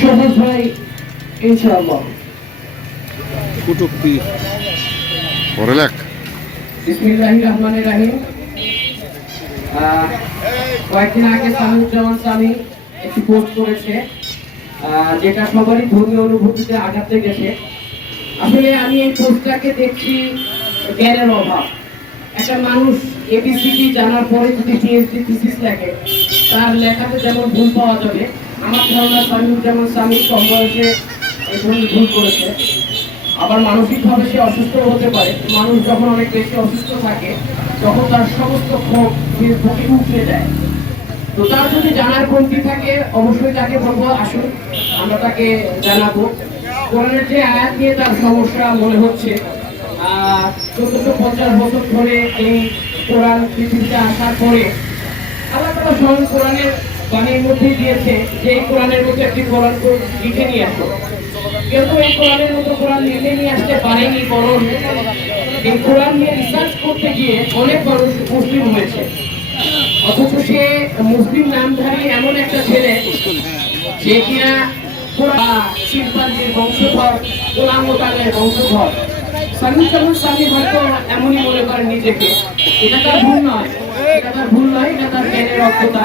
সবুজ ভাই ইনশাআল্লাহ। কুটুক পীর পরে লেখ। বিসমিল্লাহির রহমানির রহিম। আহ, কয়েকদিন আগে সামিউজ্জামান স্বামী একটি পোস্ট করেছে যেটা সবারই ধর্মীয় অনুভূতিতে আঘাত লেগেছে। আসলে আমি এই পোস্টটাকে দেখছি জ্ঞানের অভাব। একটা মানুষ এবিসিডি জানার পরে যদি পিএইচডি থিসিস লেখে তার লেখাতে যেমন ভুল পাওয়া যাবে। আমার ধারণা সামিউজ্জামান স্বামী কম বয়সে ধরনের ভুল করেছে, আবার মানসিকভাবে সে অসুস্থ হতে পারে মানুষ যখন অনেক বেশি অসুস্থ থাকে, তখন তার সমস্ত ক্ষোভ ফেসবুকে উঠে যায়। তো তার যদি জানার কমতি থাকে, অবশ্যই তাকে বলব, আসুন, আমরা তাকে জানাব। কোরআনের যে আয়াত নিয়ে তার সমস্যা মনে হচ্ছে চোদ্দশো পঞ্চাশ বছর ধরে এই কোরআন পৃথিবীতে আসার পরে আল্লাহ তালা স্বয়ং কোরআনের বাণীর মধ্যে দিয়েছে যে এই কোরআনের মধ্যে একটি কোরআন লিখে নিয়ে আসো কিন্তু এই কোরআনের মতো কোরআন লিখে নিয়ে আসতে পারেনি বরং এই কোরআন নিয়ে রিসার্চ করতে গিয়ে অনেক মানুষ মুসলিম হয়েছে। অথচ সে মুসলিম নামধারী এমন একটা ছেলে যে কিনা শিল্পাঞ্জির বংশধর গোলাম মোতালের বংশধর। স্বামী যেমন স্বামী হয়তো এমনই মনে করেন নিজেকে। এটা তার ভুল নয়। এটা তার ভুল নয়, এটা তার জ্ঞানের অজ্ঞতা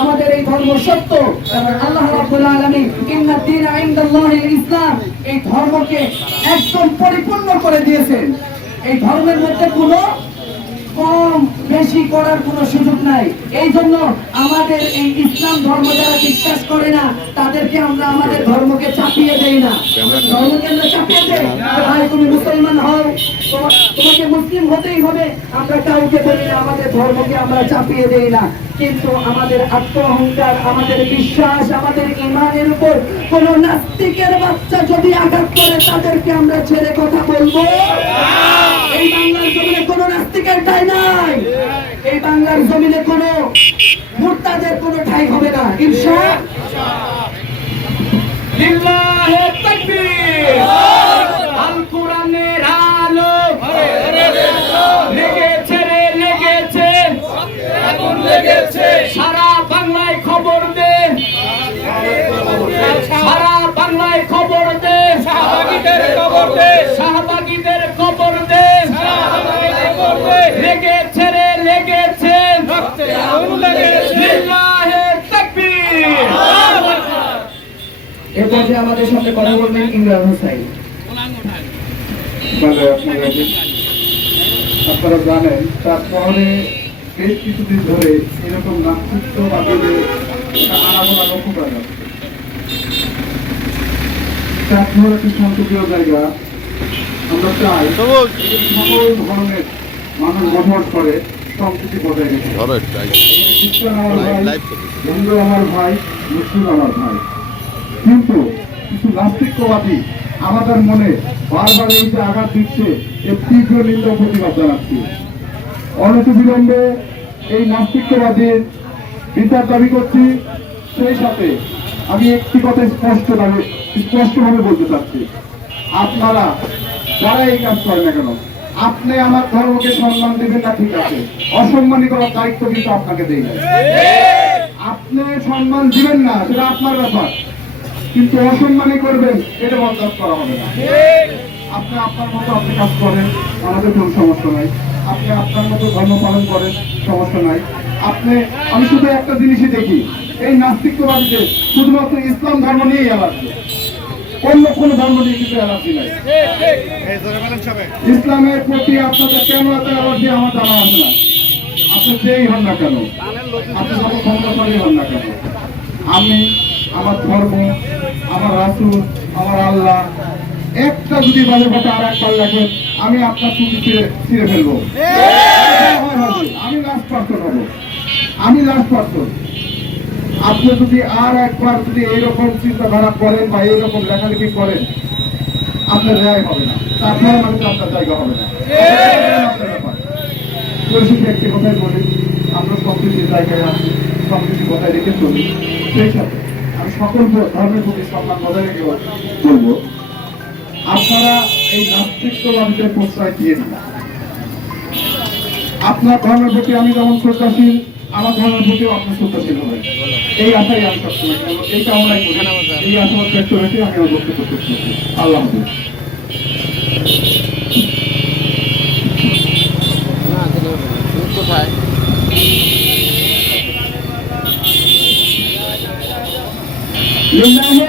আমাদের এই ধর্ম সত্য আল্লাহ ইসলাম, এই ধর্মকে একদম পরিপূর্ণ করে দিয়েছেন। এই ধর্মের মধ্যে কোনো কম বেশি করার কোনো সুযোগ নাই। এই জন্য আমাদের এই ইসলাম ধর্ম যারা বিশ্বাস করে না, তাদেরকে আমরা আমাদের ধর্মকে চাপিয়ে দেই না। ধর্মকে আমরা চাপিয়ে দেই? যে ভাই, তুমি মুসলমান হও। তোমাকে মুসলিম হতেই হবে। আমরা কাউকে বলি না, আমাদের ধর্মকে আমরা চাপিয়ে দেই না। কিন্তু আমাদের আত্ম অহংকার আমাদের বিশ্বাস, আমাদের ইমানের উপর কোন নাস্তিকের বাচ্চা যদি আঘাত করে, তাদেরকে আমরা ছেড়ে কথা বলব। এই বাংলার জমিনে কোনো নাস্তিকের ঠাই নাই। এই বাংলার জমিনে কোনো মুরতাদের কোনো ঠাই হবে না। ইনশা লিল্লাহে তাকবীর। আল। কোরআনের আলো এর পর্যায়ে আমাদের সাথে কথা বলবেন ইমরান হোসাইন। আপনারা জানেন তারপরে বেশ কিছুদিন ধরে এরকম নাস্তিত্ব বাদীদের একটা আনাগোনা লক্ষ্য করা যাচ্ছে। চাঁদপুর একটি সংসদীয় জায়গা। আমরা চাই সকল ধরনের মানুষ বসবাস করে সংস্কৃতি বজায় রেখে। হিন্দু আমার ভাই মুসলিম আমার ভাই। কিন্তু কিছু নাস্তিকবাদী আমাদের মনে বারবার এই যে আঘাত দিচ্ছে এর তীব্র নিন্দা প্রতিবাদ জানাচ্ছি। অনতি বিলম্বে এই নাস্তিকবাদীর বিচার দাবি করছি, সেই সাথে আমি একটি কথা স্পষ্ট ভাবে স্পষ্টভাবে বলতে চাচ্ছি। আপনারা যারা এই কাজ করেন না কেন, আপনি আমার ধর্মকে সম্মান দেবেন না, ঠিক আছে। অসম্মানী করার দায়িত্ব কিন্তু আপনাকে না আপনি সম্মান দিবেন না, সেটা আপনার ব্যাপার। কিন্তু অসম্মানী করবেন, এটা বরদাস্ত করা হবে না। আপনি আপনার মতো আপনি কাজ করেন, আমাদের কোনো সমস্যা নাই। আপনি আপনার মতো ধর্ম পালন করেন, সমস্যা নাই। আপনি, আমি শুধু একটা জিনিসই দেখি, এই নাস্তিকবাদীদের শুধুমাত্র ইসলাম ধর্ম নিয়েই অ্যালার্জি অন্য কোনো ধর্ম নিয়ে কিন্তু অ্যালার্জি নাই। ইসলামের প্রতি আপনাদের কেমন এত অ্যালার্জি আমার জানা আছে না? আপনি যেই হন না কেন? আপনি যত ক্ষমতাশালী হন না কেন? আমি আমার ধর্ম, আমার রাসুল, আমার আল্লাহ। একটা যদি বাজে কথা আর একবার লেখেন, আমি আপনার চুটি ছিঁড়ে ফেলব। আমি লাস্ট পার্সন হব। আমি লাস্ট পার্সন আপনি যদি আর একবার যদি এইরকম চিন্তাধারা করেন বা এইরকম লেখালেখি করেন, আপনার ন্যায় হবে না। তারপরে মানুষ আপনার জায়গা হবে না। একটি কথাই বলি, আমরা সম্প্রীতি জায়গায় আছি সম্প্রীতি কথায় রেখে চলি, সেই সাথে। সকল ধর্মের প্রতি সম্মান বজায় রেখে বলব। আপনারা এই নাস্তিকবাদীদের প্রশ্রয় দিয়ে দিন। আপনার ধর্মের প্রতি আমি যেমন শ্রদ্ধাশীল আমার ধর্মের প্রতিও আপনি শ্রদ্ধাশীল হবেন। এই আশাই আমি সবসময়। এই কামনাই করি এই আশা ব্যক্ত রেখে আমি আমার বক্তব্য করতে আল্লাহ হাফিজ। লিল্লাহি